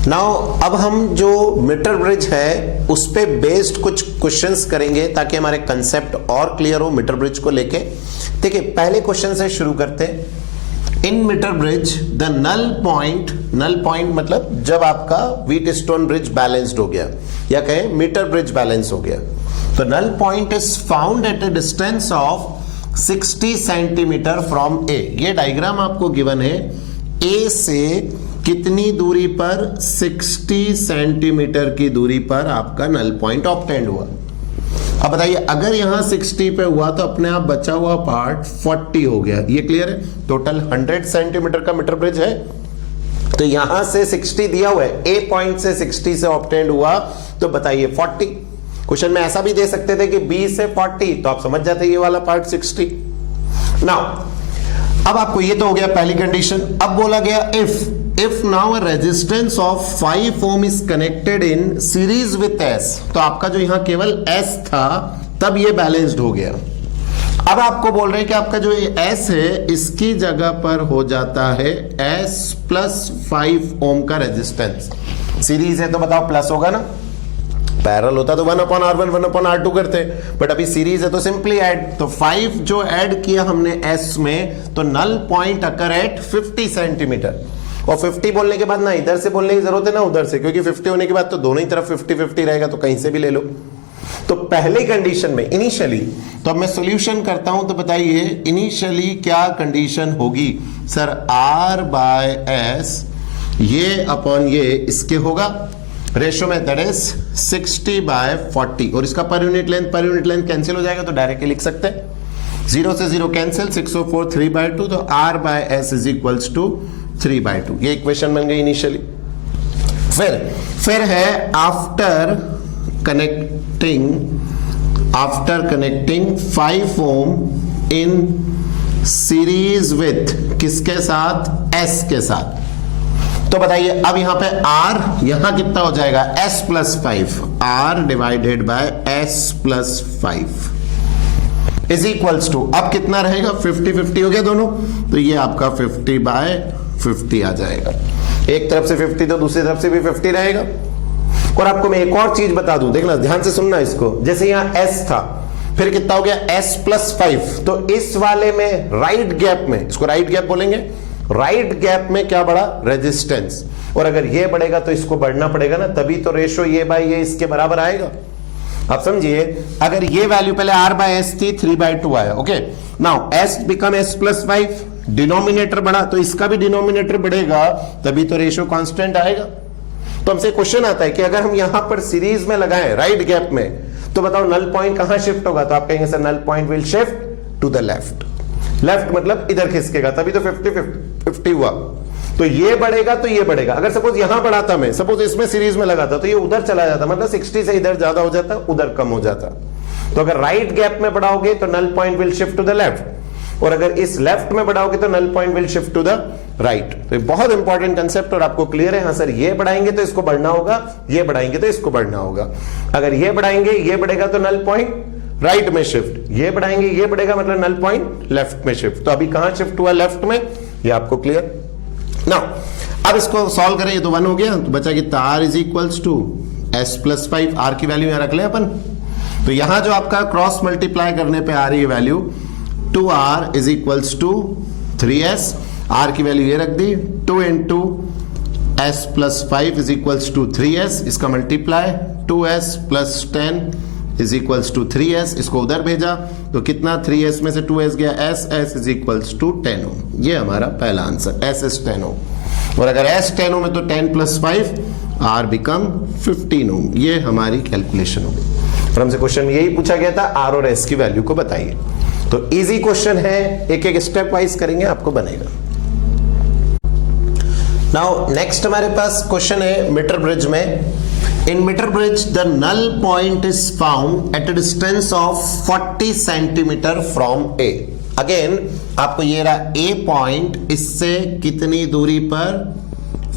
Now अब हम जो मीटर ब्रिज है उस पे बेस्ड कुछ क्वेश्चंस करेंगे ताकि हमारे कंसेप्ट और क्लियर हो मीटर ब्रिज को लेके। देखिए पहले क्वेश्चन से शुरू करते हैं। In metre bridge the null point मतलब जब आपका व्हीट स्टोन ब्रिज बैलेंस्ड हो गया या कहें मीटर ब्रिज बैलेंस हो गया, तो null point is found at a distance of 60 centimetre from A. ये डायग्राम आपको गिवन है, ए से कितनी दूरी पर, 60 सेंटीमीटर की दूरी पर आपका नल पॉइंट ऑब्टेंड हुआ। अब बताइए अगर यहां 60 पे हुआ तो अपने आप बचा हुआ पार्ट 40 हो गया। ये क्लियर है? टोटल 100 सेंटीमीटर का मीटर ब्रिज है, तो यहां से 60 दिया हुआ है, ए पॉइंट से 60 से ऑब्टेंड हुआ, तो बताइए 40। क्वेश्चन में ऐसा भी दे सकते थे कि बी से 40, तो आप समझ जाते ये वाला पार्ट 60। नाउ अब आपको ये तो हो गया पहली कंडीशन। अब बोला गया if now a resistance of 5 ohm is connected in series with S, तो आपका जो यहां केवल एस था तब ये बैलेंस्ड हो गया। अब आपको बोल रहे हैं कि आपका जो एस है इसकी जगह पर हो जाता है एस प्लस 5 ओम का रेजिस्टेंस। सीरीज है तो बताओ प्लस होगा ना, पैरेलल होता तो 1/R1 1/R2 करते, बट अभी सीरीज है तो सिंपली ऐड। तो 5 जो ऐड किया हमने एस में, तो null point occur at 50 centimetre. और 50 बोलने के बाद ना इधर से बोलने की जरूरत है ना उधर से, क्योंकि 50 होने के बाद तो दोनों ही तरफ 50-50 रहेगा, तो कहीं से भी ले लो। तो पहले कंडीशन में इनिशियली, तो अब मैं सॉल्यूशन करता हूं, तो बताइए इनिशियली क्या कंडीशन होगी सर? R बाय एस ये अपॉन ये इसके होगा रेशियो में, दैट इज 60/40, और इसका पर यूनिट लेंथ कैंसिल हो जाएगा, तो डायरेक्टली लिख सकते हैं 0 से 0 कैंसिल, 6 और 4 3/2, तो R by S is equals to 3/2। ये इक्वेशन बन गई इनिशियली। फिर है after connecting 5 ohm in series with किसके साथ? S के साथ। तो बताइए अब यहां पे R यहां कितना हो जाएगा? S plus 5, R divided by S plus 5 is equals to, अब कितना रहेगा? 50-50 हो गया दोनों, तो ये आपका 50/50 आ जाएगा। एक तरफ से 50 तो दूसरी तरफ से भी 50 रहेगा। और आपको मैं एक और चीज बता दूं, देखना ध्यान से सुनना इसको। जैसे यहां S था, फिर कितना हो गया? S प्लस 5, तो इस वाले में राइट गैप में, इसको राइट गैप बोलेंगे, राइट गैप में क्या बढ़ा? रेजिस्टेंस। और अगर ये बढ़ेगा तो इसको बढ़ना पड़ेगा ना, तभी तो रेशो ये बाय ये इसके बराबर आएगा। आप समझिए, अगर ये वैल्यू पहले R बाय एस थी 3/2 आया, okay. Now S become S plus 5, denominator बढ़ा तो इसका भी डिनोमिनेटर बढ़ेगा, तभी तो रेशो कांस्टेंट आएगा। तो हमसे क्वेश्चन आता है कि अगर हम यहां पर सीरीज में लगाएं राइट गैप में, तो बताओ नल पॉइंट कहां शिफ्ट होगा? तो आप कहेंगे sir null point will shift to the left. Left मतलब इधर खिसकेगा, तभी तो 50-50 हुआ। तो ये बढ़ेगा तो ये बढ़ेगा। अगर सपोज यहां बढ़ाता मैं, सपोज इसमें सीरीज में लगाता, तो ये उधर चला जाता, मतलब 60 से इधर ज्यादा हो जाता, उधर कम हो जाता। तो अगर राइट गैप में बढ़ाओगे तो null point will shift to the left, और अगर इस लेफ्ट में बढ़ाओगे तो null point will shift to the right. तो ये बहुत इंपॉर्टेंट कंसेप्ट, और आपको क्लियर है? हाँ सर, ये बढ़ाएंगे तो इसको बढ़ना होगा, ये बढ़ाएंगे तो इसको बढ़ना होगा। अगर ये बढ़ाएंगे, ये बढ़ेगा तो नल पॉइंट राइट में शिफ्ट, ये बढ़ाएंगे ये बढ़ेगा, मतलब नल पॉइंट लेफ्ट में शिफ्ट। तो अभी कहां शिफ्ट हुआ? लेफ्ट में। ये आपको क्लियर? नाउ अब इसको सॉल्व करें, ये तो 1 हो गया, तो बचा कितना? R is equals to S plus 5। R की वैल्यू यहां रख लें अपन, तो यहां जो आपका क्रॉस मल्टीप्लाई करने पे आ रही है value 2R is equals to 3S। R की वैल्यू ये रख दी, 2 into S plus 5 is equals to 3S, इसका multiply 2S plus 10 is equals to 3S, इसको उधर भेजा तो कितना? 3S में से 2S गया, S इज इक्वल्स टू 10 ओम। ये हमारा पहला आंसर, S इज 10 ओम। और अगर S 10 ओम है तो 10 प्लस 5 R बिकम 15 ओम। ये हमारी कैलकुलेशन हो गई। और हमसे क्वेश्चन में यही पूछा गया था, R और S की वैल्यू को बताइए। तो इजी क्वेश्चन है, एक एक स्टेप वाइज करेंगे, आपको बनेगा। नाउ नेक्स्ट हमारे पास क्वेश्चन है मीटर ब्रिज में। In meter bridge, the null point is found at a distance of 40 centimeter from A. Again, आपको ये रहा A पॉइंट, इससे कितनी दूरी पर?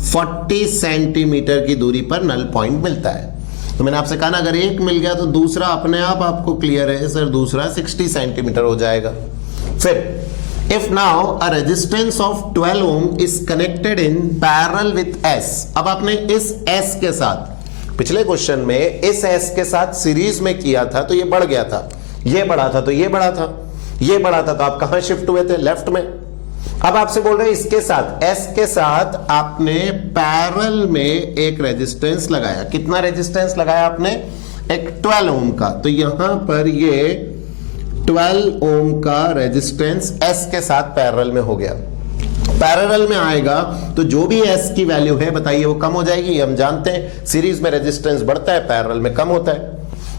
40 सेंटीमीटर की दूरी पर नल पॉइंट मिलता है। तो मैंने आपसे कहा ना, अगर एक मिल गया तो दूसरा अपने आप आपको क्लियर है सर, दूसरा 60 सेंटीमीटर हो जाएगा। फिर If now a resistance of 12 ohm is connected in parallel with S, अब आपने इस S के साथ पिछले क्वेश्चन में इस S के साथ सीरीज में किया था तो ये बढ़ गया था, ये बढ़ा था तो ये बढ़ा था, ये बढ़ा था तो आप कहां शिफ्ट हुए थे? लेफ्ट में। अब आपसे बोल रहे हैं इसके साथ S के साथ आपने पैरेलल में एक रेजिस्टेंस लगाया। कितना रेजिस्टेंस लगाया आपने? एक 12 ओम का। तो यहां पर ये 12 ओम का रेजिस्टेंस S के साथ पैरेलल में हो गया। पैरेलल में आएगा तो जो भी S की वैल्यू है बताइए वो कम हो जाएगी। हम जानते हैं सीरीज में रेजिस्टेंस बढ़ता है, पैरेलल में कम होता है।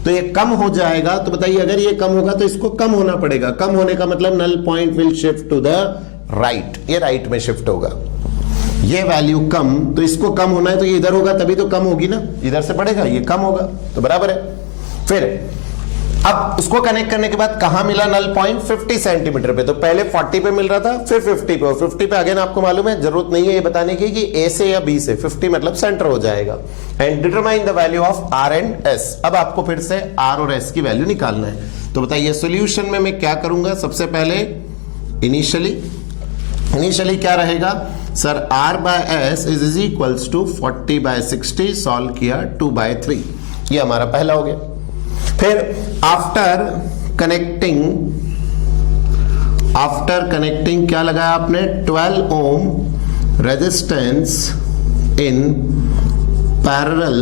तो ये कम हो जाएगा तो बताइए अगर ये कम होगा तो इसको कम होना पड़ेगा। कम होने का मतलब null point will shift to the right, ये राइट में शिफ्ट होगा। ये वैल्यू कम, तो इसको कम होना है तो ये इधर होगा तभी तो कम होगी ना, इधर से बढ़ेगा, ये कम होगा तो बराबर है। फिर अब उसको कनेक्ट करने के बाद कहां मिला नल पॉइंट? 50 सेंटीमीटर पे। तो पहले 40 पे मिल रहा था, फिर 50 पे, और 50 पे अगेन आपको मालूम है, जरूरत नहीं है ये बताने की कि ए से या बी से, 50 मतलब सेंटर हो जाएगा। And determine the value of R and S. अब आपको फिर से आर और एस की वैल्यू निकालना है। तो बताइए सोल्यूशन में मैं क्या करूंगा? सबसे पहले इनिशियली क्या रहेगा sir? R by S is equals to 40 by 60, solve किया 2 बाय 3, ये हमारा पहला हो गया। फिर आफ्टर कनेक्टिंग क्या लगाया आपने? 12 ohm resistance in parallel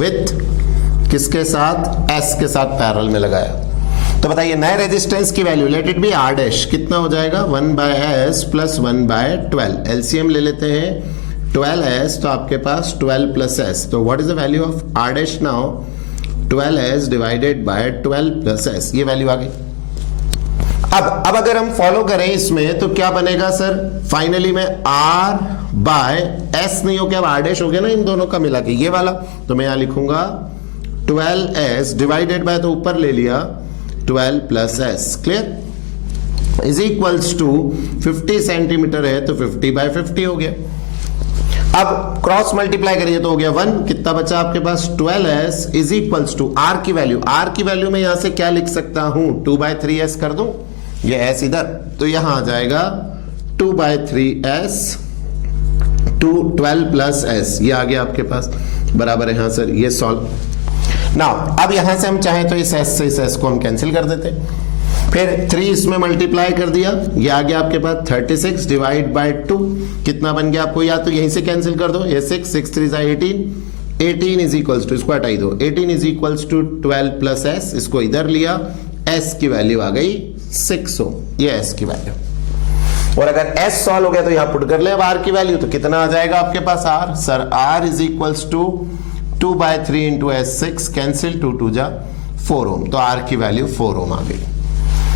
with किसके साथ? S के साथ पैरेलल में लगाया। तो बताइए नए रेजिस्टेंस की value, let it be R dash, कितना हो जाएगा? 1 by S plus 1 by 12। LCM ले लेते हैं 12s, तो आपके पास 12 प्लस s। तो what is the value of R dash now? 12s divided by 12 plus s, ये वैल्यू आ गई। अब अगर हम फॉलो करें इसमें तो क्या बनेगा सर? फाइनली में R बाय s नहीं हो गया, अब R डैश हो गया ना इन दोनों का मिला के, ये वाला। तो मैं यहां लिखूंगा 12s डिवाइडेड बाय, तो ऊपर ले लिया 12 plus s, clear? Is equals to 50 centimetre है तो 50 बाय 50 हो गया। अब क्रॉस मल्टीप्लाई करिए तो हो गया 1, कितना बचा आपके पास? 12s is equals to R की वैल्यू में यहां से क्या लिख सकता हूं? 2 बाय 3s कर दूं, ये s इधर, तो यहां आ जाएगा 2 bye 3s to 12 plus s, ये आ गया आपके पास, बराबर है। हाँ सर, ये सॉल्व। नाउ अब यहां से हम चाहें तो इस s से इस s को हम कैंसिल कर देते, फिर 3 इसमें मल्टीप्लाई कर दिया, ये आ गया आपके पास 36 डिवाइड बाय 2, कितना बन गया आपको? या तो यहीं से कैंसिल कर दो, ये 6 6 3 18 इज इक्वल्स टू, इसको हटाई दो, 18 is equals to 12 plus s, इसको इधर लिया, s की वैल्यू आ गई 6 ओम, ये s की वैल्यू। और अगर s सॉल्व हो गया तो यहां पुट कर ले अब r की वैल्यू, तो कितना आ जाएगा आपके पास r? Sir r is equals to 2 by 3 into s, 6 cancel, 2 2 जा 4 ओम, तो r की वैल्यू 4 ओम आ गई।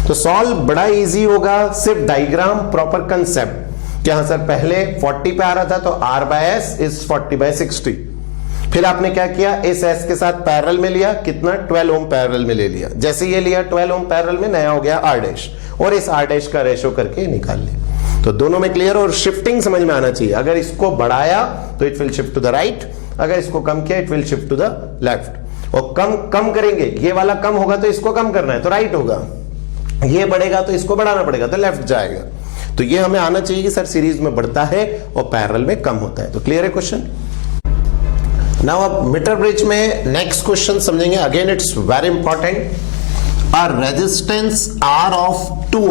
तो सॉल्व बड़ा इजी होगा, सिर्फ डायग्राम प्रॉपर कंसेप्ट। क्या सर पहले 40 पे आ रहा था तो R by S is 40 by 60, फिर आपने क्या किया? इस S के साथ पैरेलल में लिया, कितना? 12 ओम पैरेलल में ले लिया। जैसे ये लिया 12 ओम पैरेलल में, नया हो गया R डैश, और इस R डैश का रेशो करके निकाल लिया। तो दोनों में क्लियर, और शिफ्टिंग समझ में आना चाहिए। अगर इसको बढ़ाया तो it will shift to the right, अगर इसको कम किया it will shift to the left. और कम करेंगे, ये वाला कम होगा तो इसको कम करना है तो राइट होगा, ये बढ़ेगा तो इसको बढ़ाना पड़ेगा तो लेफ्ट जाएगा। तो ये हमें आना चाहिए कि सर सीरीज में बढ़ता है और पैरेलल में कम होता है। तो क्लियर है क्वेश्चन? नाउ अब मीटर ब्रिज में नेक्स्ट क्वेश्चन समझेंगे। Again it's very important. A resistance R of 2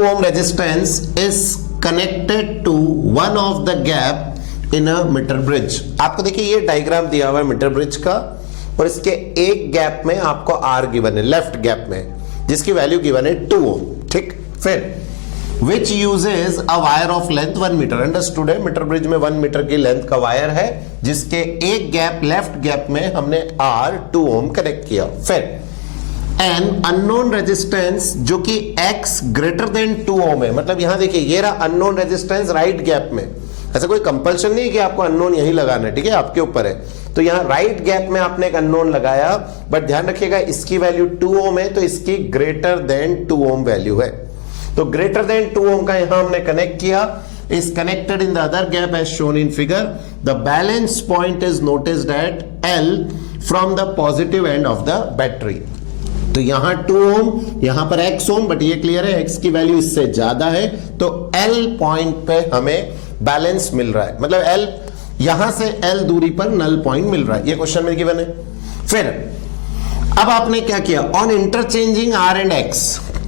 ohm resistance is connected to one of the gap in a metre bridge. आपको देखिए ये डायग्राम दिया हुआ है मीटर ब्रिज का, और इसके एक गैप में आपको R गिवन है, लेफ्ट गैप में, जिसकी वैल्यू गिवन है 2 ओम, ठीक? फिर which uses a wire of length 1 metre. Understood है, मीटर ब्रिज में 1 मीटर की लेंथ का वायर है, जिसके एक गैप लेफ्ट गैप में हमने R 2 ओम कनेक्ट किया। फिर एन अननोन रेजिस्टेंस जो कि x ग्रेटर देन 2 ओम है, मतलब यहां देखिए ये रहा अननोन रेजिस्टेंस राइट गैप में। ऐसा कोई कंपल्शन नहीं है कि आपको अननोन यही लगाना है, ठीक है, आपके ऊपर है। तो यहां राइट गैप में आपने एक अननोन लगाया, बट ध्यान रखिएगा इसकी वैल्यू 2 ओम है तो इसकी ग्रेटर देन 2 ओम वैल्यू है। तो ग्रेटर देन 2 ओम का यहां हमने कनेक्ट किया, is connected in the other gap as shown in figure. The balance point is noticed at L from the positive end of the battery. तो यहां 2 ओम, यहां पर x ओम, बट ये क्लियर है x की वैल्यू इससे ज्यादा है, तो L पॉइंट पे हमें बैलेंस मिल रहा है, मतलब L यहां से L दूरी पर नल पॉइंट मिल रहा है। ये क्वेश्चन में गिवन है। फिर अब आपने क्या किया, on interchanging R and X,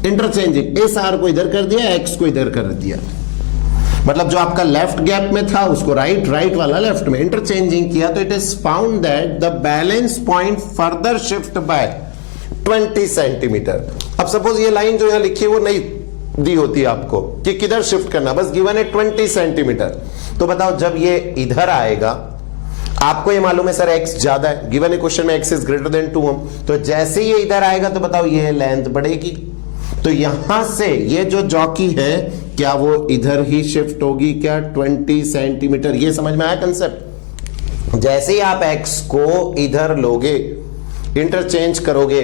interchanging इस R को इधर कर दिया, X को इधर कर दिया, मतलब जो आपका लेफ्ट गैप में था उसको राइट, राइट वाला लेफ्ट में, इंटरचेंजिंग किया, तो it is found that the balance point further shift by 20 centimetre. अब सपोज ये लाइन जो यहां लिखी है वो नहीं दी होती आपको कि किधर शिफ्ट करना, बस गिवन है 20 सेंटीमीटर। तो बताओ जब ये इधर आएगा, आपको ये मालूम है सर x ज्यादा है, गिवन है क्वेश्चन में x इज ग्रेटर देन 2 ओम, तो जैसे ये इधर आएगा तो बताओ ये लेंथ बढ़ेगी, तो यहां से ये जो जॉकी है क्या वो इधर ही शिफ्ट होगी क्या 20 सेंटीमीटर। ये समझ में आया कंसेप्ट। जैसे ही आप x को इधर लोगे, इंटरचेंज करोगे,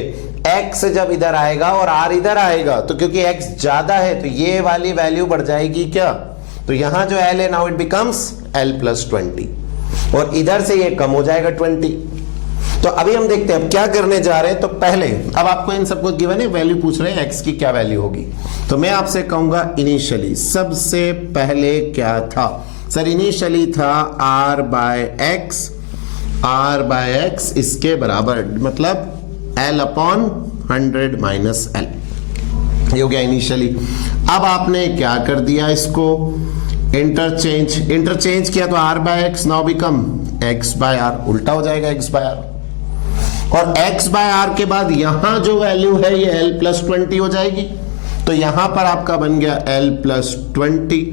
x जब इधर आएगा और r इधर आएगा, तो क्योंकि x ज्यादा है तो ये वाली वैल्यू बढ़ जाएगी क्या, तो यहां जो L है now it becomes L plus 20, और इधर से ये कम हो जाएगा 20। तो अभी हम देखते हैं अब क्या करने जा रहे हैं। तो पहले अब आपको इन सबको गिवन है, वैल्यू पूछ रहे हैं x की क्या वैल्यू होगी, तो मैं आपसे कहूंगा इनिशियली सबसे पहले क्या था सर, इनिशियली था r बाय एक्स इसके बराबर, मतलब L अपॉन 100 माइनस L, ये हो गया इनिशियली। अब आपने क्या कर दिया, इसको इंटरचेंज किया, तो r by X now become x by r, उल्टा हो जाएगा x बाय r, और x बाय r के बाद यहां जो वैल्यू है ये L प्लस 20 हो जाएगी, तो यहां पर आपका बन गया L प्लस 20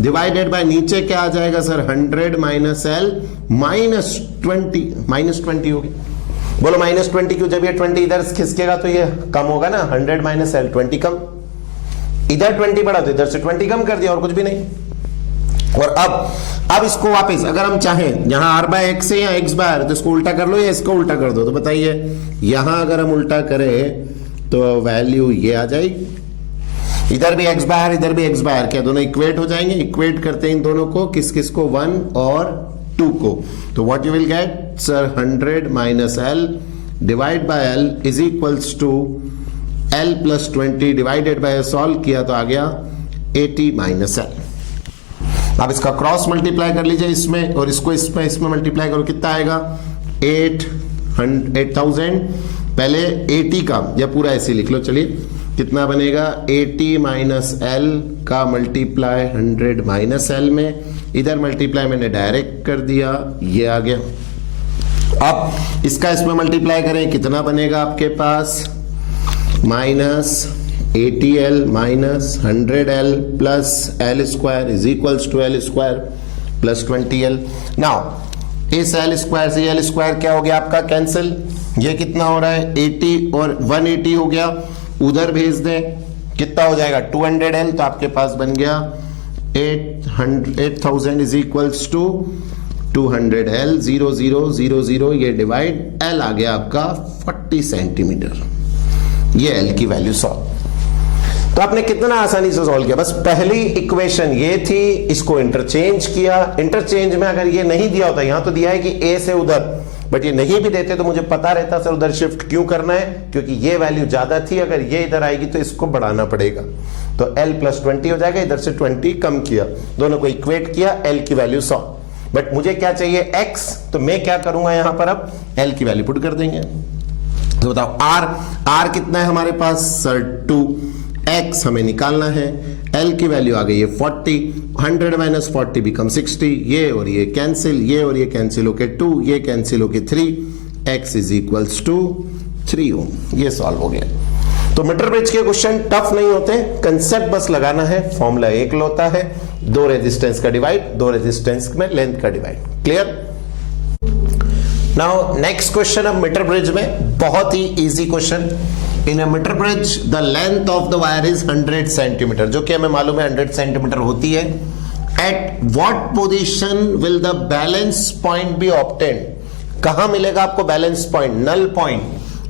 डिवाइडेड बाय नीचे क्या आ जाएगा सर 100 माइनस L माइनस 20 हो गया। बोलो माइनस 20 क्यों, जब ये 20 इधर खिसकेगा तो ये कम होगा ना, 100 माइनस L 20 कम, इधर 20 बढ़ा तो इधर से 20 कम कर दिया, और कुछ भी नहीं। और अब इसको वापस अगर हम चाहें यहां r बाय एक्स से या x बाय r, तो इसको उल्टा कर लो या इसको उल्टा कर दो, तो बताइए यहां अगर हम उल्टा करें तो वैल्यू ये आ जाएगी, इधर भी x बाय r इधर भी x बाय r, क्या दोनों इक्वेट हो जाएंगे, इक्वेट करते हैं इन दोनों को, किस किस को 1 और 2 को, तो what you will get sir 100 minus L divide by L is equals to L plus 20 divided by, solve किया तो आ गया 80 माइनस L। अब इसका क्रॉस मल्टीप्लाई कर लीजिए इसमें, और इसको इसमें मल्टीप्लाई करो, कितना आएगा 8000, पहले 80 का या पूरा ऐसे लिख लो, चलिए कितना बनेगा 80 माइनस L का मल्टीप्लाई 100 माइनस L में, इधर मल्टीप्लाई मैंने डायरेक्ट कर दिया, ये आ गया। अब इसका इसमें मल्टीप्लाई करें, कितना बनेगा आपके पास minus 80L minus 100L plus L square is equals to L square plus 20L। Now इस L स्क्वायर से L स्क्वायर क्या हो गया आपका कैंसिल, ये कितना हो रहा है 80 और 180 हो गया, उधर भेज दें कितना हो जाएगा 200L, तो आपके पास बन गया 8000 इज इक्वल्स टू 200L 0 0 0 0, ये डिवाइड L आ गया आपका 40 सेंटीमीटर, ये L की वैल्यू सॉल्व। तो आपने कितना आसानी से सॉल्व किया, बस पहली इक्वेशन ये थी, इसको इंटरचेंज किया, इंटरचेंज में अगर ये नहीं दिया होता, यहां तो दिया है कि A से उधर, बट ये नहीं भी देते तो मुझे पता रहता सर उधर शिफ्ट क्यों करना है, क्योंकि ये वैल्यू ज्यादा थी, अगर ये इधर आएगी तो इसको बढ़ाना पड़ेगा, तो L प्लस 20 हो जाएगा, इधर से 20 कम किया, दोनों को इक्वेट किया, L की वैल्यू 100, बट मुझे क्या चाहिए x, तो मैं क्या करूंगा यहां पर अब L की वैल्यू पुट कर देंगे। तो बताओ R कितना है हमारे पास सर 2, x हमें निकालना है, L की वैल्यू आ गई है 40, 100 माइनस 40 बिकम 60, ये और ये कैंसिल, ये और ये कैंसिल होके 2, ये कैंसिल होके 3, x इज इक्वल्स टू 3 ओम, ये सॉल्व हो गया। तो मीटर ब्रिज के क्वेश्चन टफ नहीं होते, कंसेप्ट बस लगाना है, फॉर्मूला एक होता है, 2 रेजिस्टेंस का डिवाइड, 2 रेजिस्टेंस में लेंथ का divide, clear. Now next question अब मीटर ब्रिज में बहुत ही easy question, in a metre bridge the length of the wire is 100 centimetre, जो कि हमें मालूम है 100 सेंटीमीटर होती है। At what position will the balance point be obtained, कहां मिलेगा आपको balance point, null point,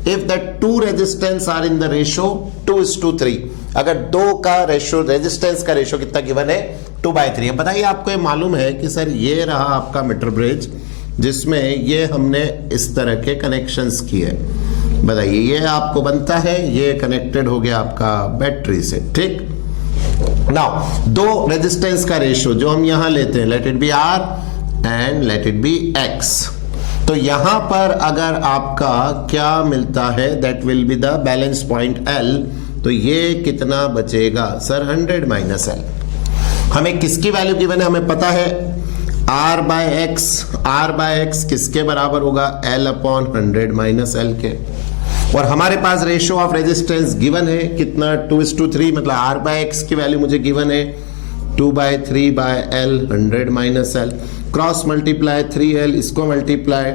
if the 2 resistance are in the ratio 2:3, अगर 2 का रेशियो, रेजिस्टेंस का रेशियो कितना गिवन है 2/3 है। बताइए आपको ये मालूम है कि सर ये रहा आपका मीटर ब्रिज, जिसमें ये हमने इस तरह के कनेक्शंस किए, बताइए, ये आपको बनता है, ये कनेक्टेड हो गया आपका बैटरी से, ठीक। नाउ दो रेजिस्टेंस का रेशियो जो हम यहां लेते हैं, late it be R and let it B X। तो यहां पर अगर आपका क्या मिलता है, that will be the balance point L। तो ये कितना बचेगा सर, 100 माइनस L। हमें किसकी वैल्यू गिवन है, हमें पता है R बाय एक्स किसके बराबर होगा, L अपॉन 100 माइनस L के। और हमारे पास रेशियो ऑफ रेजिस्टेंस गिवन है कितना, 2:3, मतलब R बाय एक्स की वैल्यू मुझे गिवन है 2/3 by L 100 minus L, cross multiply 3L, इसको मल्टीप्लाई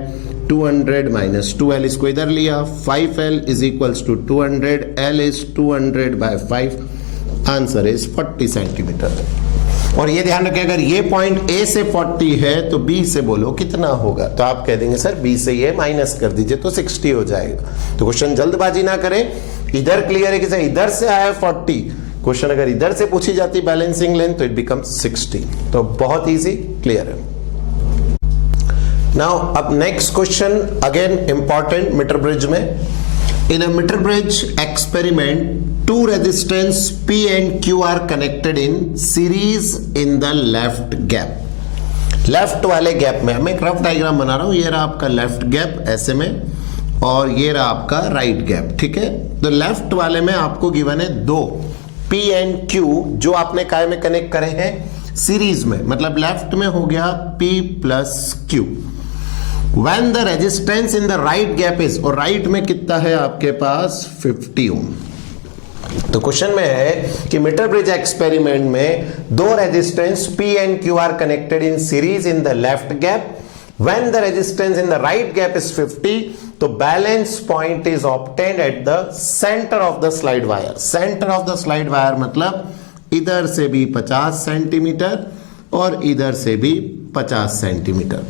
200 माइनस 2L, इसको इधर लिया, 5L is equals to 200, L इज 200 बाय 5, आंसर इज 40 सेंटीमीटर। और ये ध्यान रखें, अगर ये पॉइंट A से 40 है तो B से बोलो कितना होगा, तो आप कह देंगे सर B से ये माइनस कर दीजिए तो 60 हो जाएगा। तो क्वेश्चन जल्दबाजी ना करें, इधर क्लियर है कि सर इधर से आया 40, क्वेश्चन अगर इधर से पूछी जाती बैलेंसिंग लेंथ तो इट बिकम्स 60। तो बहुत इजी, क्लियर है। नाउ अब next question, again important metre bridge में। In a meter bridge experiment, two resistance P and Q are connected in series in the left gap. Left वाले gap में, मैं एक rough diagram बना रहा हूं, ये रहा आपका लेफ्ट गैप ऐसे में, और ये रहा आपका राइट गैप, ठीक है। तो लेफ्ट वाले में आपको गिवन है दो P and Q, जो आपने काय में कनेक्ट करे हैं, सीरीज में, मतलब लेफ्ट में हो गया P plus Q। When the resistance in the right gap is, और राइट में कितना है आपके पास 50 ओम। तो क्वेश्चन में है कि मीटर ब्रिज एक्सपेरिमेंट में दो resistance P and Q are connected in series in the left gap. When the resistance in the right gap is 50, तो balance point is obtained at the center of the slide wire. Center of the slide wire मतलब इधर से भी 50 centimetre और इधर से भी 50 centimetre.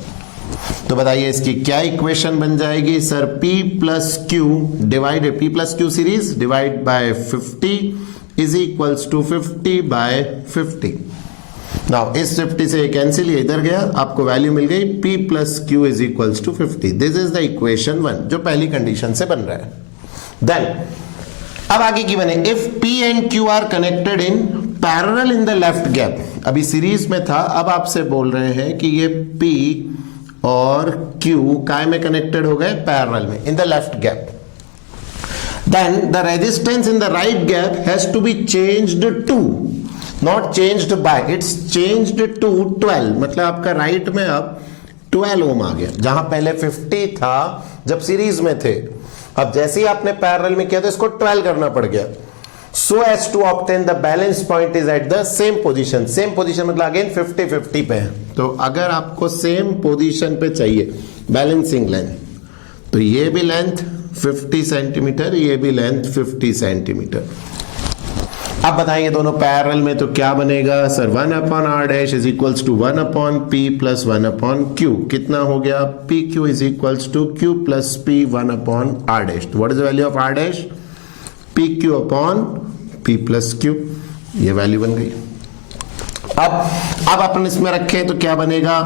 तो बताइए इसकी क्या इक्वेशन बन जाएगी sir, P plus Q divided, P plus Q series divide by 50 is equals to 50 by 50। Now इस 50 से कैंसिल, ये इधर गया, आपको वैल्यू मिल गई P plus Q is equals to 50। This is the equation 1 जो पहली कंडीशन से बन रहा है। देन अब आगे की बने, if P and Q are connected in parallel in the left gap. अभी सीरीज में था, अब आपसे बोल रहे हैं कि ये P और Q काय में कनेक्टेड हो गए, पैरेलल में, in the left gap. Then the resistance in the right gap has to be changed to, not changed by, it's changed to 12, मतलब आपका राइट में अब 12 ओम आ गया, जहां पहले 50 था जब सीरीज में थे। अब जैसे ही आपने पैरेलल में किया तो इसको 12 करना पड़ गया, so as to obtain the balance point is at the same position। same position मतलब अगेन 50-50 पे है। तो अगर आपको सेम पोजीशन पे चाहिए बैलेंसिंग लेंथ, तो ये भी लेंथ 50 सेंटीमीटर, ये भी लेंथ 50 सेंटीमीटर। अब बताइए दोनों पैरेलल में तो क्या बनेगा sir, 1 upon R dash is equals to 1 upon P plus 1 upon Q। कितना हो गया, PQ is equals to Q plus P 1 upon R dash. What is the value of R dash, PQ upon P plus Q, ये value बन गई। अब अपन इसमें रखें तो क्या बनेगा,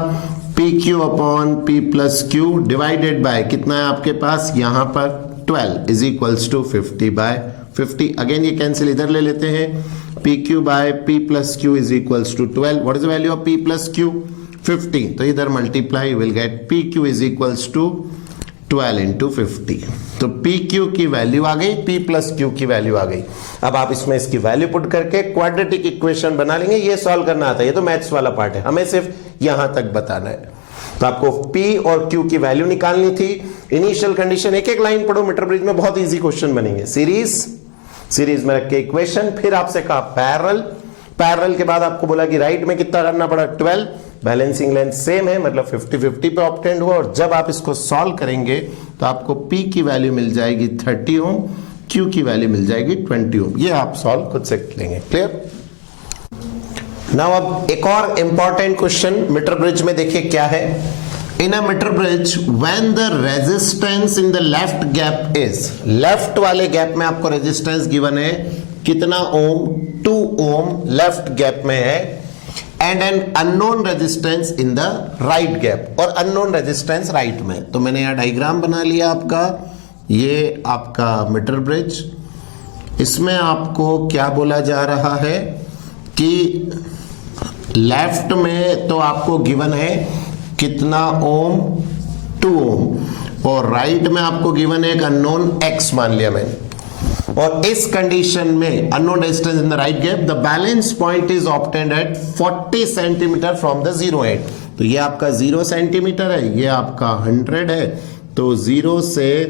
PQ upon P plus Q divided by कितना है आपके पास यहां पर 12 is equals to 50 by 50। Again ये कैंसिल इधर ले लेते हैं, PQ by P plus Q is equals to 12। What is the value of P plus Q, 15, तो इधर multiply, will get PQ is equals to 12 into 50। तो PQ की value आ गई, P प्लस Q की वैल्यू आ गई। अब आप इसमें इसकी वैल्यू पुट करके क्वाड्रेटिक इक्वेशन बना लेंगे। ये सॉल्व करना आता है, ये तो मैथ्स वाला पार्ट है, हमें सिर्फ यहां तक बताना है। तो आपको P और Q की वैल्यू निकालनी थी। इनिशियल कंडीशन, एक एक लाइन पढ़ो, मीटर ब्रिज में बहुत इजी क्वेश्चन बनेंगे। सीरीज में रख के इक्वेशन, फिर आपसे कहा पैरेलल के बाद आपको बोला कि राइट में कितना करना पड़ा 12, बैलेंसिंग लेंथ सेम है मतलब 50-50 पे ऑब्टेंड हुआ। और जब आप इसको सॉल्व करेंगे तो आपको P की वैल्यू मिल जाएगी 30 ओम, Q की वैल्यू मिल जाएगी 20 ओम। ये आप सॉल्व खुद से लेंगे, क्लियर। नाउ अब एक और इंपॉर्टेंट क्वेश्चन मीटर ब्रिज में देखिए क्या है। In a metre bridge when the resistance in the left gap is, left वाले गैप में आपको रेजिस्टेंस गिवन है कितना ओम, 2 ओम लेफ्ट गैप में है, and an unknown resistance in the right gap, और अननोन रेजिस्टेंस राइट में। तो मैंने यहां डायग्राम बना लिया आपका, ये आपका मीटर ब्रिज, इसमें आपको क्या बोला जा रहा है कि लेफ्ट में तो आपको गिवन है कितना ओम, 2 ओम, और राइट में आपको गिवन है एक अननोन x मान लिया मैंने, और इस कंडीशन में unknown resistance in the right gap, the balance point is obtained at 40 centimetre from the zero end. तो ये आपका 0 सेंटीमीटर है, ये आपका 100 है, तो 0 से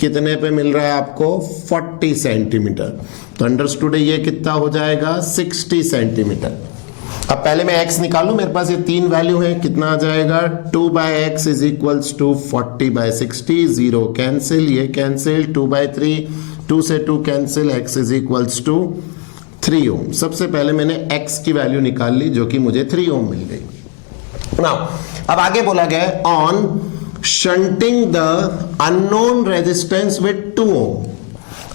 कितने पे मिल रहा है आपको 40 सेंटीमीटर, तो अंडरस्टूड है ये कितना हो जाएगा 60 सेंटीमीटर। अब पहले मैं x निकालूं, मेरे पास ये 3 वैल्यू है, कितना आ जाएगा 2/x is equals to 40/60, 0 cancel, ये कैंसिल, 2/3, 2 से 2 cancel, x is equals to 3 ohm. सबसे पहले मैंने x की वैल्यू निकाल ली जो कि मुझे 3 ओम मिल गई। नाउ अब आगे बोला गया on shunting the unknown resistance with 2 ओम।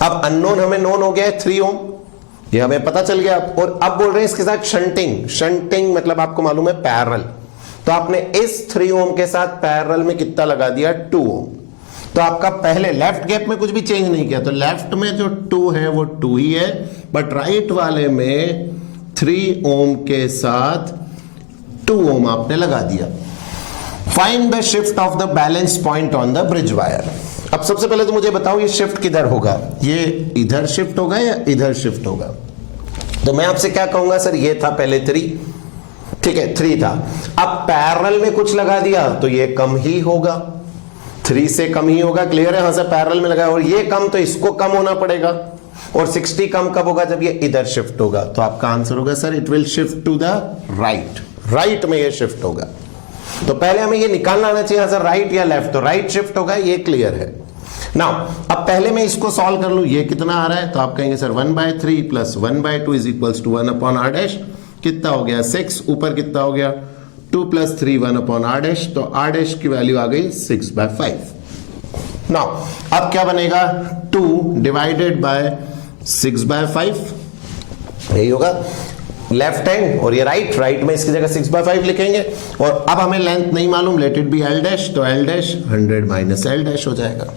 अब अननोन हमें नोन हो गया है 3 ओम, ये हमें पता चल गया, और अब बोल रहे हैं इसके साथ शंटिंग। शंटिंग मतलब आपको मालूम है पैरेलल, तो आपने इस 3 ओम के साथ पैरेलल में कितना लगा दिया 2 ओम। तो आपका पहले लेफ्ट गैप में कुछ भी चेंज नहीं किया, तो लेफ्ट में जो 2 है वो 2 ही है, बट राइट वाले में 3 ओम के साथ 2 ओम आपने लगा दिया। Find the shift of the balance point on the bridge wire. अब सबसे पहले तो मुझे बताओ ये शिफ्ट किधर होगा, ये इधर शिफ्ट होगा या इधर शिफ्ट होगा? तो मैं आपसे क्या कहूंगा सर, ये था पहले 3, ठीक है 3 था, अब पैरेलल में कुछ लगा दिया तो ये कम ही होगा, 3 से कम ही होगा, क्लियर है? हाँ सर पैरेलल में लगा, और ये कम तो इसको कम होना पड़ेगा, और 60 कम कब होगा? जब ये इधर शिफ्ट होगा। तो आपका आंसर होगा sir it will shift to the right, right में ये शिफ्ट होगा। तो पहले हमें ये निकालना आना चाहिए सर राइट या लेफ्ट, तो राइट शिफ्ट होगा, ये क्लियर है। नाउ अब पहले मैं इसको सॉल्व कर लूं, ये कितना आ रहा है, तो आप कहेंगे sir 1/3 plus 1/2 is equals to 1/r dash, कितना हो गया 6, ऊपर कितना हो गया 2 + 3 1/r डैश, तो r डैश की वैल्यू आ गई 6/5। नाउ अब क्या बनेगा 2 डिवाइडेड बाय 6/5, यही होगा लेफ्ट हैंड, और ये राइट, राइट में इसकी जगह 6/5 लिखेंगे, और अब हमें लेंथ नहीं मालूम, late it B l dash, तो l डैश 100 - l डैश हो जाएगा।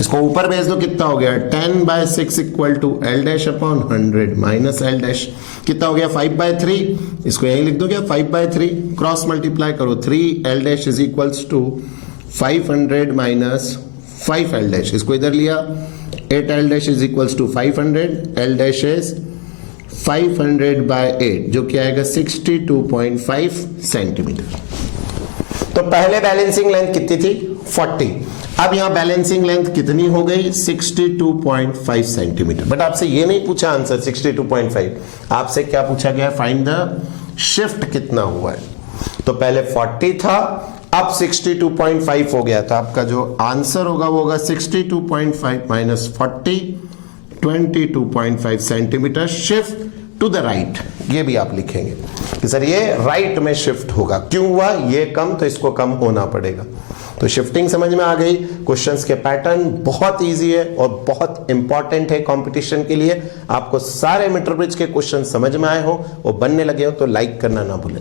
इसको ऊपर भेज दो, कितना हो गया 10/6 equal to l dash upon 100 - l dash, कितना हो गया 5/3, इसको यही लिख दो क्या 5/3, क्रॉस मल्टीप्लाई करो 3 l dash is equals to 500 - 5 l dash, इसको इधर लिया 8 l dash is equals to 500, l dash is 500/8 जो क्या आएगा 62.5 सेंटीमीटर। तो पहले बैलेंसिंग लेंथ कितनी थी 40, अब यहां बैलेंसिंग लेंथ कितनी हो गई 62.5 सेंटीमीटर। बट आपसे ये नहीं पूछा आंसर 62.5, आपसे क्या पूछा गया फाइंड द शिफ्ट कितना हुआ है। तो पहले 40 था, अब 62.5 हो गया, तो आपका जो आंसर होगा वो होगा 62.5 minus 40, 22.5 centimetre shift to the right. ये भी आप लिखेंगे कि सर ये राइट में शिफ्ट होगा, क्यों हुआ, ये कम तो इसको कम होना पड़ेगा। तो शिफ्टिंग समझ में आ गई। क्वेश्चंस के पैटर्न बहुत इजी है और बहुत इंपॉर्टेंट है कंपटीशन के लिए। आपको सारे मीटर ब्रिज के क्वेश्चन समझ में आए हो और बनने लगे हो तो लाइक करना ना भूलें।